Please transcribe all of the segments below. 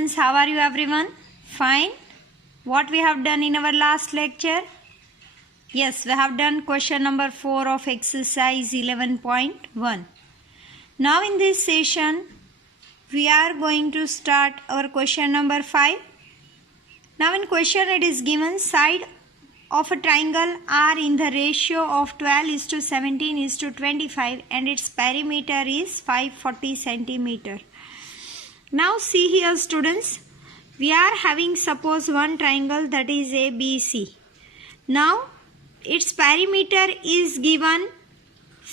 students, how are you everyone? Fine. What we have done in our last lecture? Yes, we have done question number 4 of exercise 11.1. Now in this session, we are going to start our question number 5. Now in question it is given side of a triangle are in the ratio of 12:17:25 and its perimeter is 540 centimeter. Now see here students, we are having suppose one triangle that is ABC. Now its perimeter is given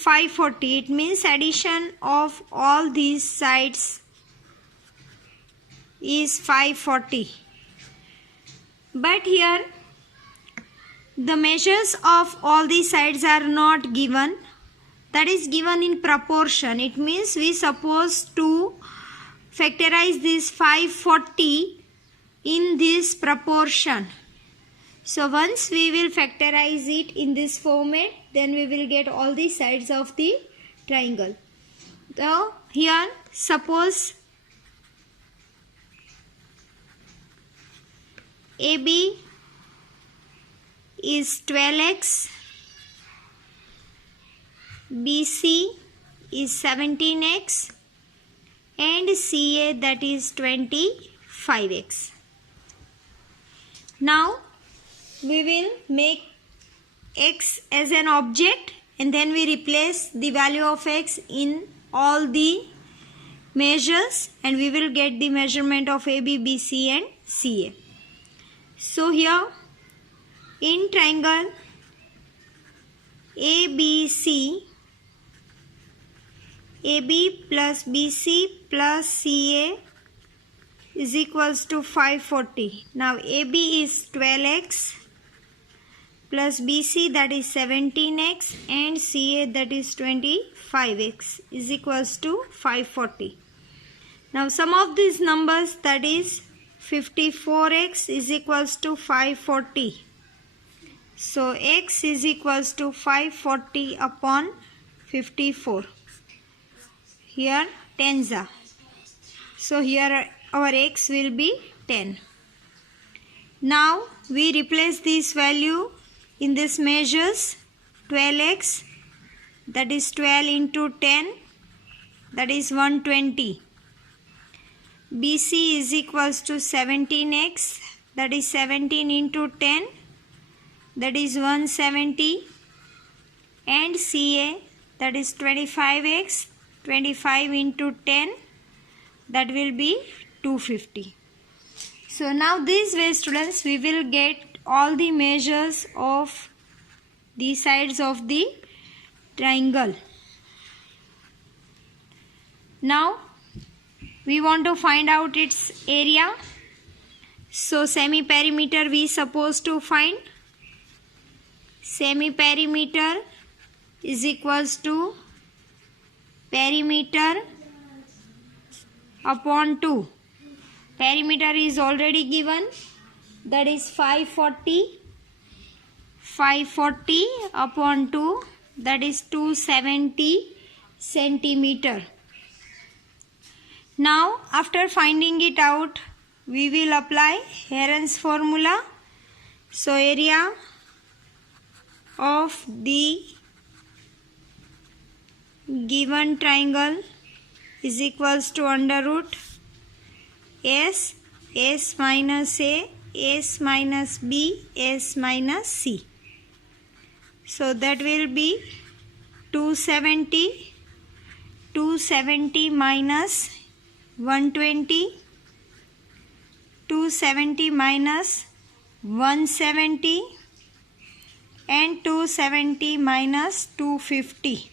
540. It means addition of all these sides is 540. But here the measures of all these sides are not given. That is given in proportion. It means we supposed to factorize this 540 in this proportion. So once we will factorize it in this format, then we will get all the sides of the triangle. So here suppose AB is 12x, BC is 17x and CA that is 25x. Now we will make x as an object and then we replace the value of x in all the measures and we will get the measurement of AB, BC and CA. So here in triangle ABC, AB plus BC plus CA is equals to 540. Now AB is 12x plus BC that is 17x and CA that is 25x is equals to 540. Now sum of these numbers, that is 54x is equals to 540. So x is equals to 540 upon 54. Here 10s are. So here our x will be 10. Now we replace this value in this measures. 12x that is 12 into 10 that is 120. BC is equals to 17x that is 17 into 10 that is 170 and CA that is 25x, 25 into 10 that will be 250. So now this way students we will get all the measures of the sides of the triangle. Now we want to find out its area. So semi-perimeter we supposed to find. Semi-perimeter is equals to perimeter upon 2. Perimeter is already given, that is 540. 540 upon 2 that is 270 centimeter. Now after finding it out we will apply Heron's formula. So area of the given triangle is equals to under root S, S minus A, S minus B, S minus C. So that will be 270, 270 minus 120, 270 minus 170 and 270 minus 250.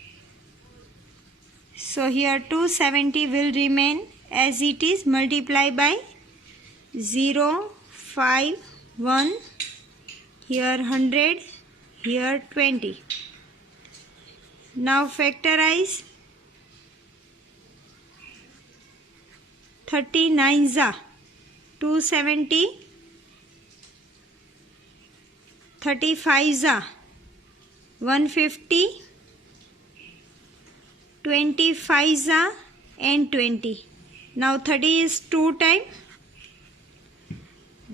So here 270 will remain as it is, multiply by 0, 5, 1, here 100, here 20. Now factorize 39s are 270, 35s are 150, 25s are and 20. Now 30 is 2 times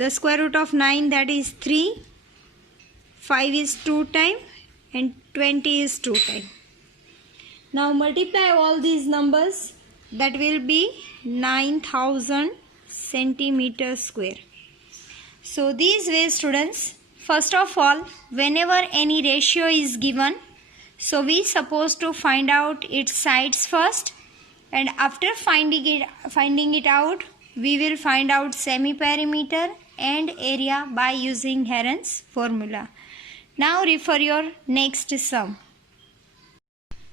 The square root of 9, that is 3. 5 is 2 times and 20 is 2 times. Now multiply all these numbers. That will be 9000 centimeter square. So these way, students, first of all, whenever any ratio is given, so we supposed to find out its sides first, and after finding it out, we will find out semi-perimeter and area by using Heron's formula. Now refer your next sum.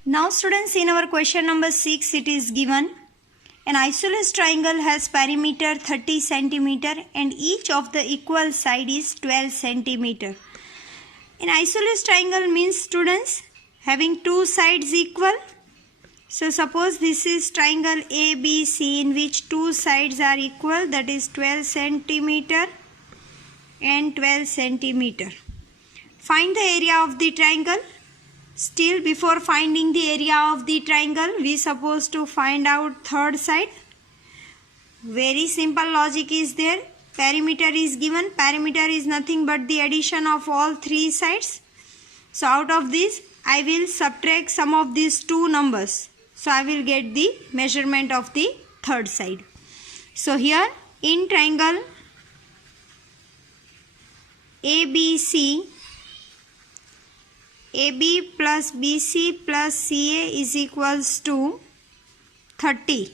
Now students, in our question number 6, it is given an isosceles triangle has perimeter 30 cm and each of the equal side is 12 cm. An isosceles triangle means, students, having two sides equal. So suppose this is triangle ABC in which two sides are equal, that is 12 cm and 12 cm. Find the area of the triangle. Still, before finding the area of the triangle, we supposed to find out third side. Very simple logic is there. Perimeter is given. Perimeter is nothing but the addition of all three sides. So out of this, I will subtract some of these two numbers. So I will get the measurement of the third side. So here in triangle ABC, AB plus BC plus CA is equals to 30.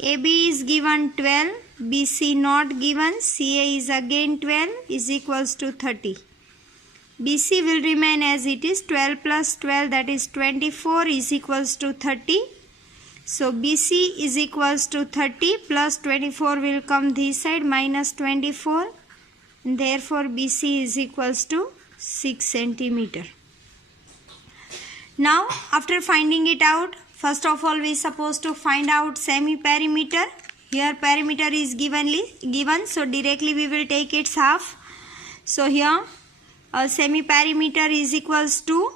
AB is given 12, BC not given, CA is again 12 is equals to 30. BC will remain as it is, 12 plus 12, that is 24 is equals to 30. So BC is equals to 30 plus 24 will come this side, minus 24, and therefore BC is equals to 6 centimeter. Now after finding it out, first of all we supposed to find out semi-perimeter. Here perimeter is given, so directly we will take its half. So here semi-perimeter is equals to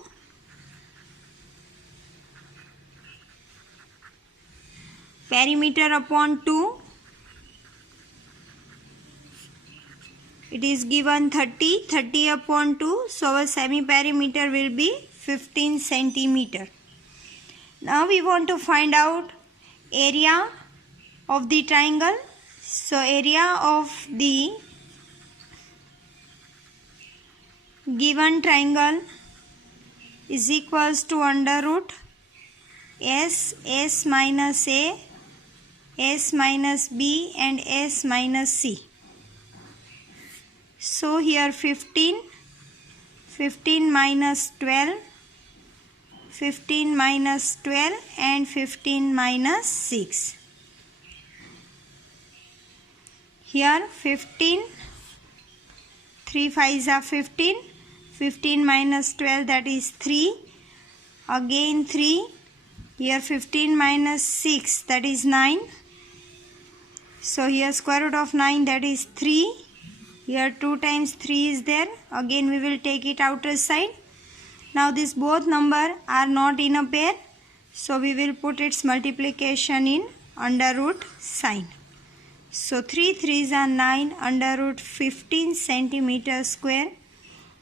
perimeter upon 2. It is given 30 upon 2, so our semi-perimeter will be 15 centimeter. Now we want to find out area of the triangle. So area of the given triangle is equals to under root S minus A, S minus B and S minus C. So here 15 minus 12, 15 minus 12 and 15 minus 6. Here 15, 3 5s are 15, 15 minus 12, that is 3, again 3, here 15 minus 6, that is 9. So here square root of 9, that is 3. Here 2 times 3 is there. Again we will take it outer side. Now this both number are not in a pair, so we will put its multiplication in under root sign. So 3 3s are 9, under root 15 centimeter square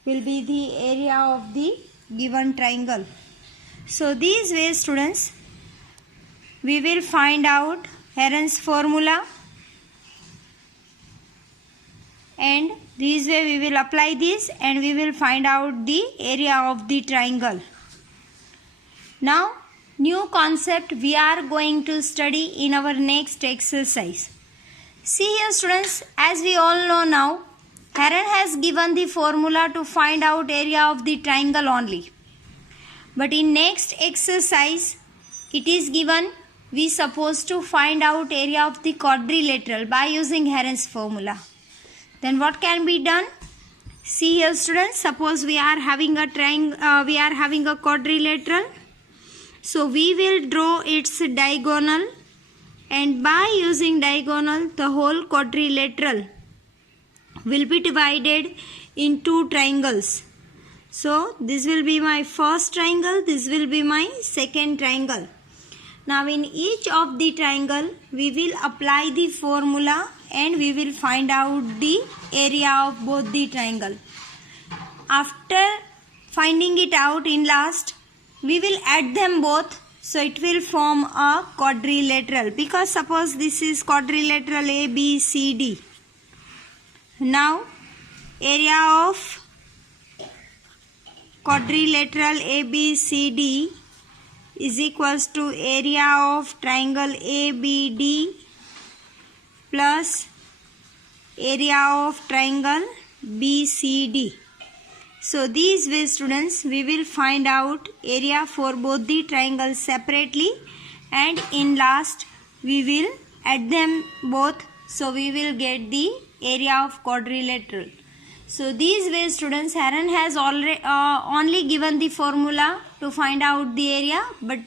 will be the area of the given triangle. So these ways, students, we will find out Heron's formula, and this way we will apply this and we will find out the area of the triangle. Now new concept we are going to study in our next exercise. See here, students, as we all know now, Heron has given the formula to find out area of the triangle only. But in next exercise, it is given we supposed to find out area of the quadrilateral by using Heron's formula. Then what can be done? See here, students, suppose we are having a quadrilateral. So we will draw its diagonal, and by using diagonal the whole quadrilateral will be divided in two triangles. So this will be my first triangle, this will be my second triangle. Now in each of the triangle we will apply the formula and we will find out the area of both the triangle. After finding it out in last, we will add them both, so it will form a quadrilateral, because suppose this is quadrilateral ABCD. Now area of quadrilateral ABCD is equals to area of triangle ABD plus area of triangle BCD. So these way, students, we will find out area for both the triangles separately, and in last we will add them both, so we will get the area of quadrilateral. So these way, students, Heron has already only given the formula to find out the area, but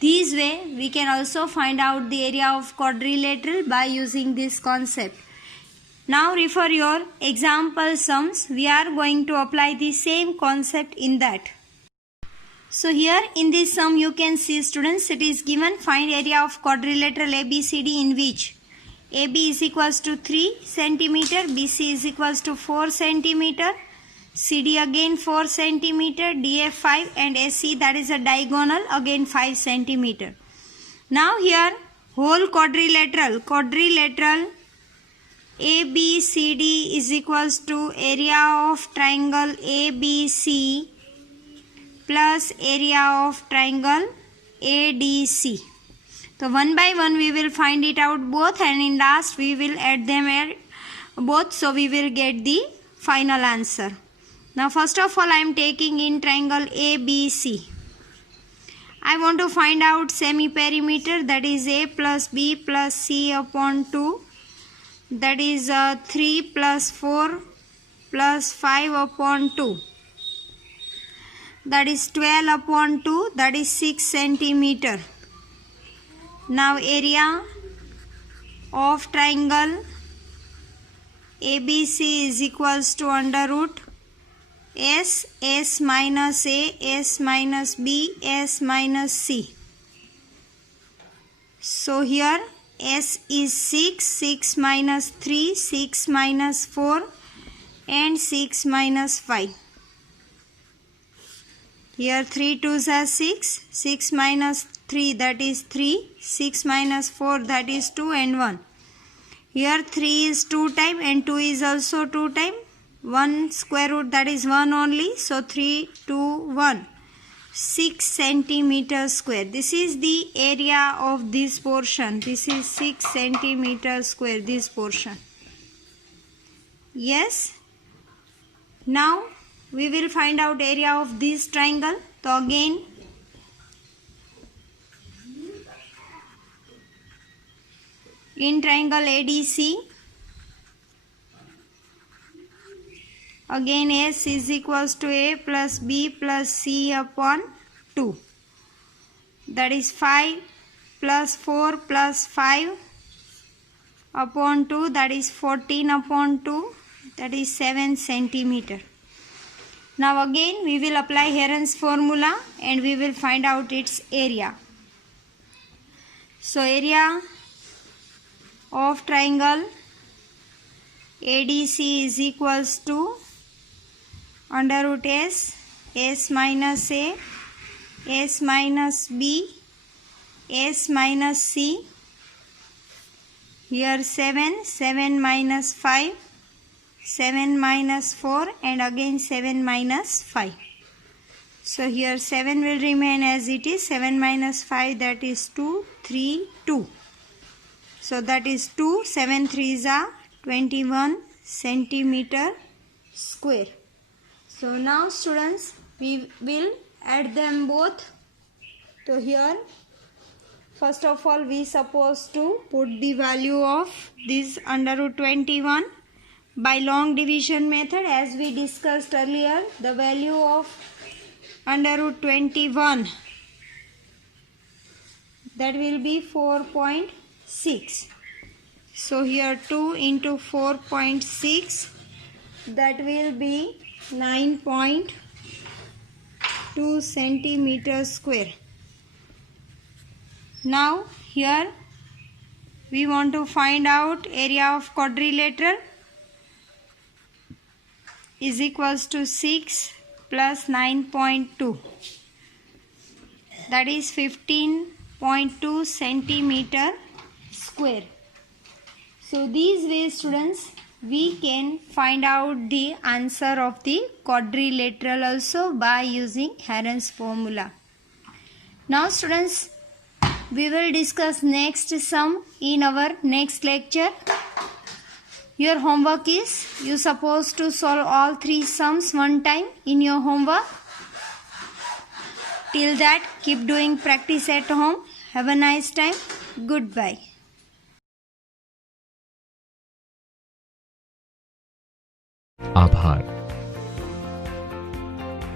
this way we can also find out the area of quadrilateral by using this concept. Now refer your example sums. We are going to apply the same concept in that. So here in this sum you can see, students, it is given find area of quadrilateral ABCD in which AB is equals to 3 centimeter, BC is equals to 4 centimeter, CD again 4 centimeter, DF 5 and SC, that is a diagonal, again 5 centimeter. Now here whole quadrilateral ABCD is equals to area of triangle ABC plus area of triangle ADC. So one by one we will find it out both, and in last we will add them both, so we will get the final answer. Now first of all I am taking in triangle ABC. I want to find out semi-perimeter, that is A plus B plus C upon 2, that is 3 plus 4 plus 5 upon 2, that is 12 upon 2, that is 6 centimeter. Now area of triangle ABC is equals to under root S minus A, S minus B, S minus C. So here S is 6, 6 minus 3, 6 minus 4 and 6 minus 5. Here 3 2s are 6, 6 minus 3 that is 3, 6 minus 4 that is 2 and 1. Here 3 is 2 times and 2 is also 2 times. 1 square root that is 1 only, so 3, 2, 1. 6 centimeter square. This is the area of this portion. This is 6 centimeter square, this portion. Yes. Now we will find out area of this triangle. So again in triangle ADC, again S is equals to A plus B plus C upon 2, that is 5 plus 4 plus 5 upon 2, that is 14 upon 2, that is 7 centimeter. Now again we will apply Heron's formula and we will find out its area. So area of triangle ADC is equals to under root S, S minus A, S minus B, S minus C. Here 7, 7 minus 5, 7 minus 4 and again 7 minus 5. So here 7 will remain as it is, 7 minus 5 that is 2, 3, 2. So that is 2, 7 3s are 21 centimeter square. So now students we will add them both. So here first of all we supposed to put the value of this under root 21 by long division method. As we discussed earlier, the value of under root 21, that will be 4.6. So here 2 into 4.6, that will be 9.2 centimeter square. Now here we want to find out area of quadrilateral is equals to 6 plus 9.2, that is 15.2 centimeter square. So these ways, students, we can find out the answer of the quadrilateral also by using Heron's formula. Now students, we will discuss next sum in our next lecture. Your homework is, you supposed to solve all 3 sums one time in your homework. Till that, keep doing practice at home. Have a nice time. Goodbye. आभार।